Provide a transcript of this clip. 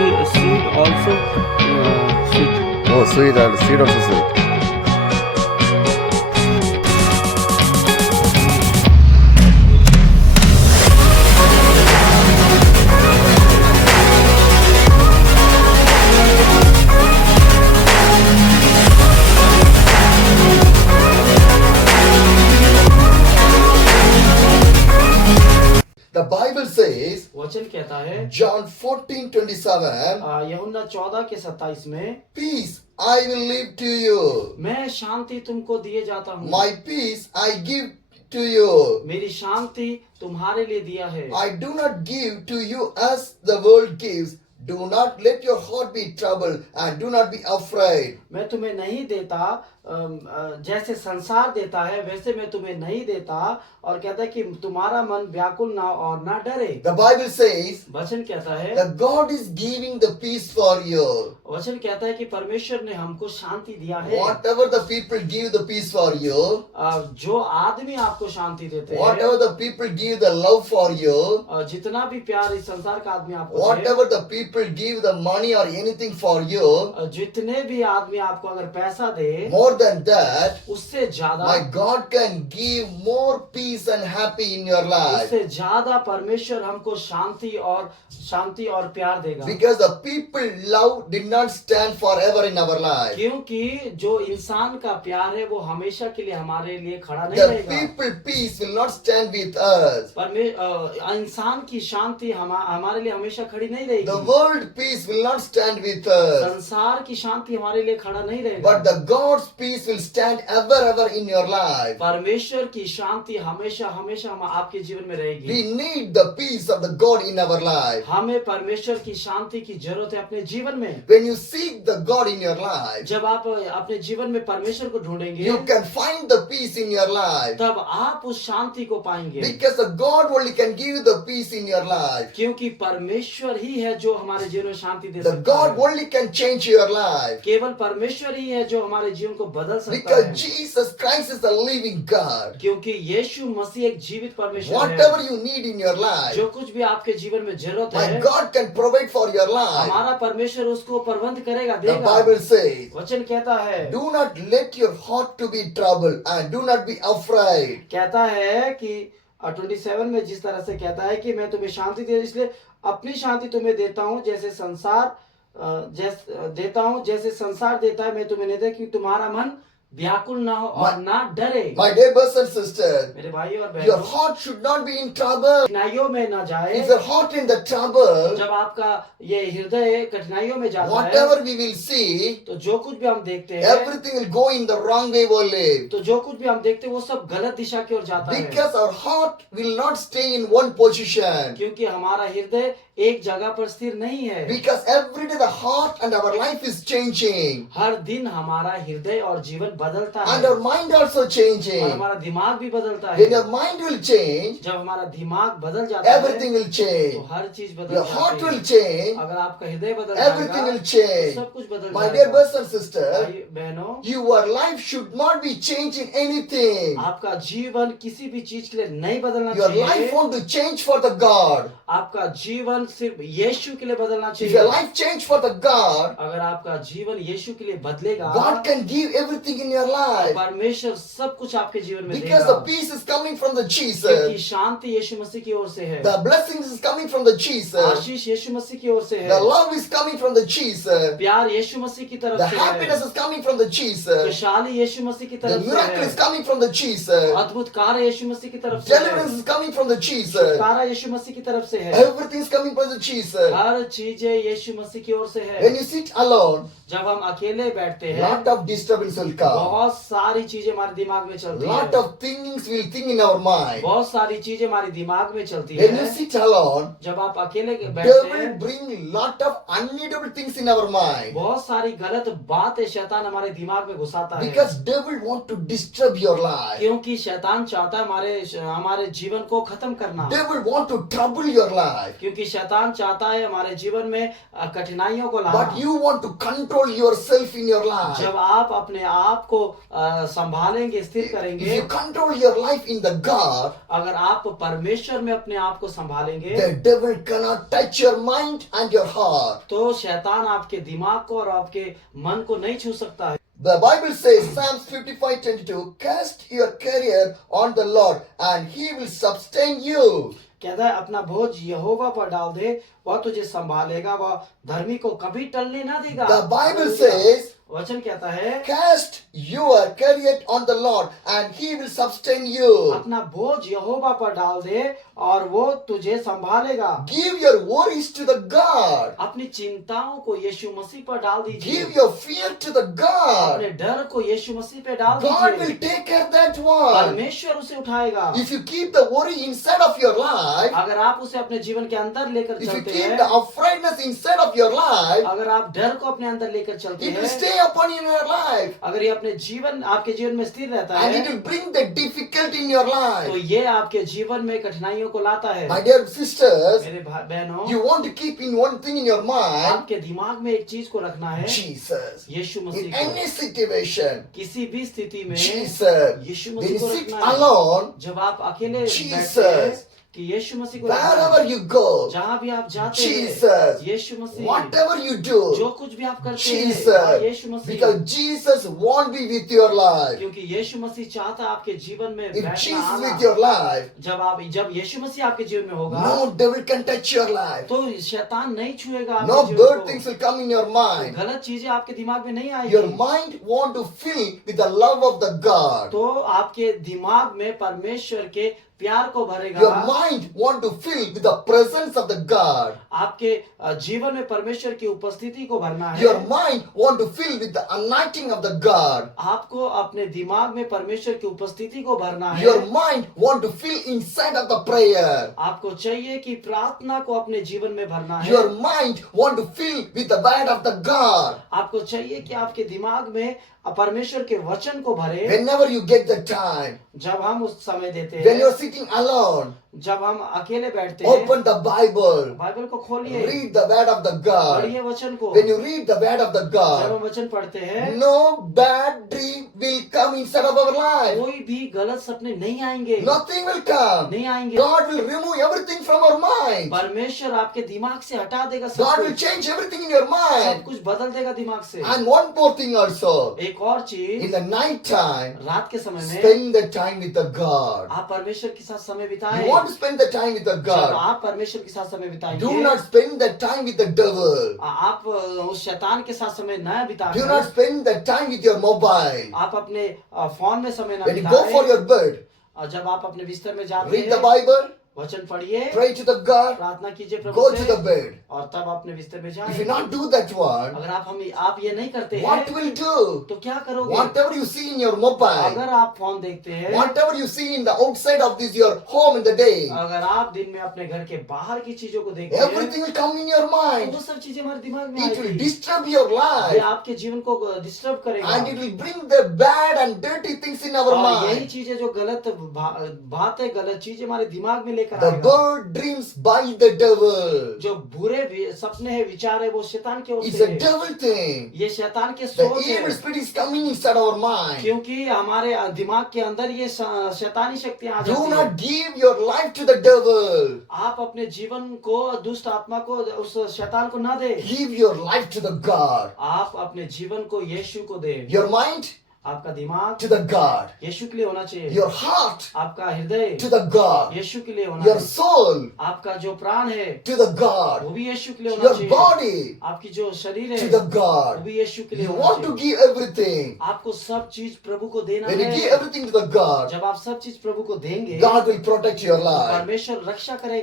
seed also sweet. Oh, sweet and seed also sweet. The Bible says, वचन कहता है John 14:27, यूहन्ना 14 के 27 में, peace I will leave to you. मैं शांति तुमको दिए जाता हूँ, My peace I give to you. मेरी शांति तुम्हारे लिए दिया है। I do not give to you as the world gives. Do not let your heart be troubled and do not be afraid. मैं तुम्हें नहीं देता जैसे संसार देता है वैसे मैं तुम्हें नहीं देता, और कहता है कि तुम्हारा मन व्याकुल ना और ना डरे। The Bible says वचन कहता है, that God is giving the peace for you. वचन कहता है कि परमेश्वर ने हमको शांति दिया है। Whatever the people give the peace for you, जो आदमी आपको शांति देते हैं, whatever the people give the love for you, जितना भी प्यार इस संसार का आदमी आपको दे, whatever the people give the money or anything for you, जितने भी आदमी आपको अगर पैसा दे, more than that, उससे ज्यादा my God can give more peace and happy in your life. उससे ज्यादा परमेश्वर हमको शांति और प्यार देगा। Because the people love did not stand forever in our life. क्योंकि जो इंसान का प्यार है वो हमेशा के लिए हमारे लिए खड़ा नहीं The रहेगा। people peace will not stand with us. इंसान की शांति हमारे लिए हमेशा खड़ी नहीं रहेगी। The world peace will not stand with us. संसार की शांति हमारे लिए खड़ा नहीं रहेगा। But the God's peace will stand ever in your life. परमेश्वर की शांति हमेशा आपके जीवन में रहेगी। We need the peace of the God in our life. हमें परमेश्वर की शांति की जरूरत है अपने जीवन में। When you seek the God in your life, जब आप अपने जीवन में परमेश्वर को ढूंढेंगे, you can find the peace in your life. तब आप उस शांति को पाएंगे। Because the God only can give you the peace in your life. क्योंकि परमेश्वर ही है जो हमारे जीवन में शांति दे The सकता God है। only can change your life. केवल परमेश्वर ही है जो हमारे जीवन को बदल सकता Because है। Jesus Christ is the living God. क्योंकि यीशु मसीह एक जीवित परमेश्वर है। Whatever you need in your life, जो कुछ भी आपके जीवन में जरूरत my है, God can provide for your life. हमारा परमेश्वर उसको प्रबंध करेगा, The देगा। Bible says, वचन कहता है, do not let your heart to be troubled and do not be afraid. कहता है कि 27 में जिस तरह से कहता है कि मैं तुम्हें शांति दे, इसलिए अपनी शांति तुम्हें देता हूँ जैसे संसार देता है, मैं तुम्हें नहीं देता कि तुम्हारा मन व्याकुल ना हो और ना डरे। My dear brothers and sisters, मेरे भाई और your बहनों, heart should not be in trouble. कठिनाइयों में ना जाए। If your heart in the trouble, जब आपका ये हृदय कठिनाइयों में जाता है, whatever we will see, तो जो कुछ भी हम देखते हैं, everything will go in the wrong way only. तो जो कुछ भी हम देखते हैं वो सब गलत दिशा की ओर जाता है। Because our heart will not stay in one position. क्योंकि हमारा हृदय एक जगह पर स्थिर नहीं है। Because every day the heart and our life is changing. हर दिन हमारा हृदय और जीवन बदलता है, And our mind also और changing. हमारा दिमाग भी बदलता है। When your mind will change, जब हमारा दिमाग बदल जाता है, everything will change. तो हर चीज बदल Your जाती heart है। will change. अगर आपका हृदय बदल Everything जाएगा, will change. तो सब कुछ बदल My जाएगा। dear brothers and sisters, भाई बहनों, your life should not be changing anything. आपका जीवन किसी भी चीज के लिए नहीं बदलना Your life चाहिए। want to change for the God. आपका जीवन सिर्फ यीशु के लिए बदलना If चाहिए। your life change for the God, अगर आपका जीवन यीशु के लिए बदलेगा, God can give everything in your life. परमेश्वर सब कुछ आपके जीवन में Because देगा। the peace is coming from the क्योंकि Jesus. शांति यीशु मसीह की ओर से है, The blessings is coming from the Jesus. आशीष यीशु मसीह की ओर से है, The love is coming from the Jesus. प्यार यीशु मसीह की तरफ The से happiness है, is coming from the Jesus. खुशहाली यीशु मसीह की The तरफ से miracle is है, coming from the Jesus. अद्भुत कार्य यीशु मसीह की तरफ से है, Deliverance is coming from the Jesus. छुटकारा यीशु मसीह की तरफ से है, Everything is coming from the Jesus. हर चीजें यीशु मसीह की ओर से है। When you sit alone, जब हम अकेले बैठते हैं, lot of disturbance will come. बहुत सारी चीजें हमारे दिमाग में चलती Lot है, of thinkings will think in our mind. बहुत सारी चीजें हमारे दिमाग में चलती When you है। sit alone, जब आप अकेले बैठते devil हैं, bring lot of unneedable things in our mind. बहुत सारी गलत बातें शैतान हमारे दिमाग में घुसाता है, Because devil want to disturb your life. क्योंकि शैतान चाहता है हमारे जीवन को खत्म करना, Devil want to trouble your life. क्योंकि शैतान चाहता है हमारे जीवन में कठिनाइयों को But लाना। you want to control yourself in your life. जब आप अपने आप को संभालेंगे, स्थिर If करेंगे, you control your life in the God, अगर आप परमेश्वर में अपने आप को संभालेंगे, the devil cannot touch your mind and your heart. तो शैतान आपके दिमाग को और आपके मन को नहीं छू सकता है। The Bible says, Psalms 55:22, cast your career on the Lord and he will sustain you. कहता है अपना बोझ यहोवा पर डाल दे, वह तुझे संभालेगा, वह धर्मी को कभी टलने ना देगा। The Bible says, वचन कहता है cast your career on the Lord and he will sustain you. अपना बोझ यहोवा पर डाल दे और वो तुझे संभालेगा। Give your worries to the God. अपनी चिंताओं को यीशु मसीह पर डाल दीजिए। Give your fear to the God. अपने डर को यीशु मसीह पे डाल God will दीजिए। take care of that one. परमेश्वर उसे उठाएगा। If you keep the worry inside of your life, अगर आप उसे अपने जीवन के अंदर लेकर if you चलते keep हैं, the afraidness inside of your life, अगर आप डर को अपने अंदर लेकर चलते it will हैं, stay upon in your life अगर ये अपने जीवन आपके जीवन में स्थिर रहता and it है, will bring the difficulty in your तो life. ये आपके जीवन में कठिनाइयों को लाता है। My dear sisters, मेरे बहनों, you want to keep in one thing in your mind, आपके दिमाग में एक चीज को रखना है, Jesus. यीशु In मसीह को। any situation, किसी भी स्थिति में Jesus. Yeshu When Masih you को sit रखना है। alone, जब आप अकेले Jesus. बैठते हैं कि यीशु मसीह को रखना है। wherever you go, जहाँ भी आप जाते हैं, Jesus. Yeshu Masih. whatever you जो do, कुछ भी आप करते हैं, वहाँ यीशु Jesus. Masih. Because Jesus won't be with your life. क्योंकि यीशु मसीह चाहता है आपके जीवन में If बैठना Jesus आना। with your life, जब यीशु मसीह आपके जीवन में होगा, no devil can touch your life. तो शैतान नहीं छुएगा आपके No जीवन bad को। things will come in your mind. गलत चीजें आपके दिमाग में नहीं Your आएगी। mind want to fill with the love of the God. तो आपके दिमाग में परमेश्वर के प्यार को भरेगा। Your mind want to fill with the presence of the God. आपके जीवन में परमेश्वर की उपस्थिति को भरना है। Your mind want to fill with the anointing of the God. आपको अपने दिमाग में परमेश्वर की उपस्थिति को भरना है। Your mind want to fill inside of the prayer. आपको चाहिए कि प्रार्थना को अपने जीवन में भरना है। Your mind want to fill with the word of the God. आपको चाहिए कि आपके दिमाग में परमेश्वर के वचन को भरे। Whenever you get the time, जब हम उस समय देते when you're हैं, sitting alone, जब हम अकेले बैठते हैं, open the Bible. बाइबल को खोलिए, Read the word of the God. पढ़िए वचन को। When you read the word of the जब God, हम वचन पढ़ते हैं, no bad dream will come inside of our life. कोई भी गलत सपने नहीं आएंगे, Nothing will come. नहीं आएंगे। God will remove everything from our mind. परमेश्वर आपके दिमाग से हटा देगा सब God will कुछ, change everything in your सब mind. कुछ बदल देगा दिमाग से। And one more thing also. एक और चीज, In the night time, रात के समय में spend the time with the God. आप परमेश्वर के साथ समय बिताएं। You want to spend the time with the जब God. आप परमेश्वर के साथ समय बिताएंगे, Do not spend the time with the devil. आप उस शैतान के साथ समय न बिताएं। Do not spend the time with your mobile. आप अपने फोन में समय न When you go for बिताएं। your bed, और जब आप अपने बिस्तर में जाते read the हैं, Bible, वचन पढ़िए, pray to the God, प्रार्थना कीजिए go प्रभु to से, the bed. और तब अपने बिस्तर में If you जाएं। not do that one, अगर आप ये नहीं करते what हैं, will do? तो क्या करोगे? Whatever you see in your mobile, अगर आप फोन देखते हैं, whatever you see in the outside of this your home in the day, अगर आप दिन में अपने घर के बाहर की चीजों को देखते हैं, everything will come in your तो mind. वो सब चीजें हमारे दिमाग में It will आएगी। disturb your ये life आपके जीवन को डिस्टर्ब करेगा, and it will bring the bad and dirty things in our और यही mind. चीजें जो गलत बातें, गलत चीजें हमारे दिमाग में लेकर The आएगा। bird dreams by the devil. जो बुरे सपने हैं, विचार है, वो शैतान के ओर It's से a है। devil thing. ये शैतान के The सोच evil है, spirit is coming inside our mind. क्योंकि हमारे दिमाग के अंदर ये शैतानी शक्तियां आ Do जाती हैं। not give your life to the devil. आप अपने जीवन को दुष्ट आत्मा को, उस शैतान को ना दे। Give your life to the God. आप अपने जीवन को यीशु को दे। Your mind आपका दिमाग to the God. यीशु के लिए होना चाहिए। Your heart आपका हृदय to the God. यीशु के लिए होना Your है। soul आपका जो प्राण है to the वो God. भी यीशु के लिए होना Your चाहिए। body आपकी जो शरीर to है the वो God. भी यीशु के लिए You होना want to चाहिए। give everything. आपको सब चीज प्रभु को देना When you है। give everything to the God, जब आप सब चीज प्रभु को देंगे, God will protect your life. परमेश्वर रक्षा करेगा।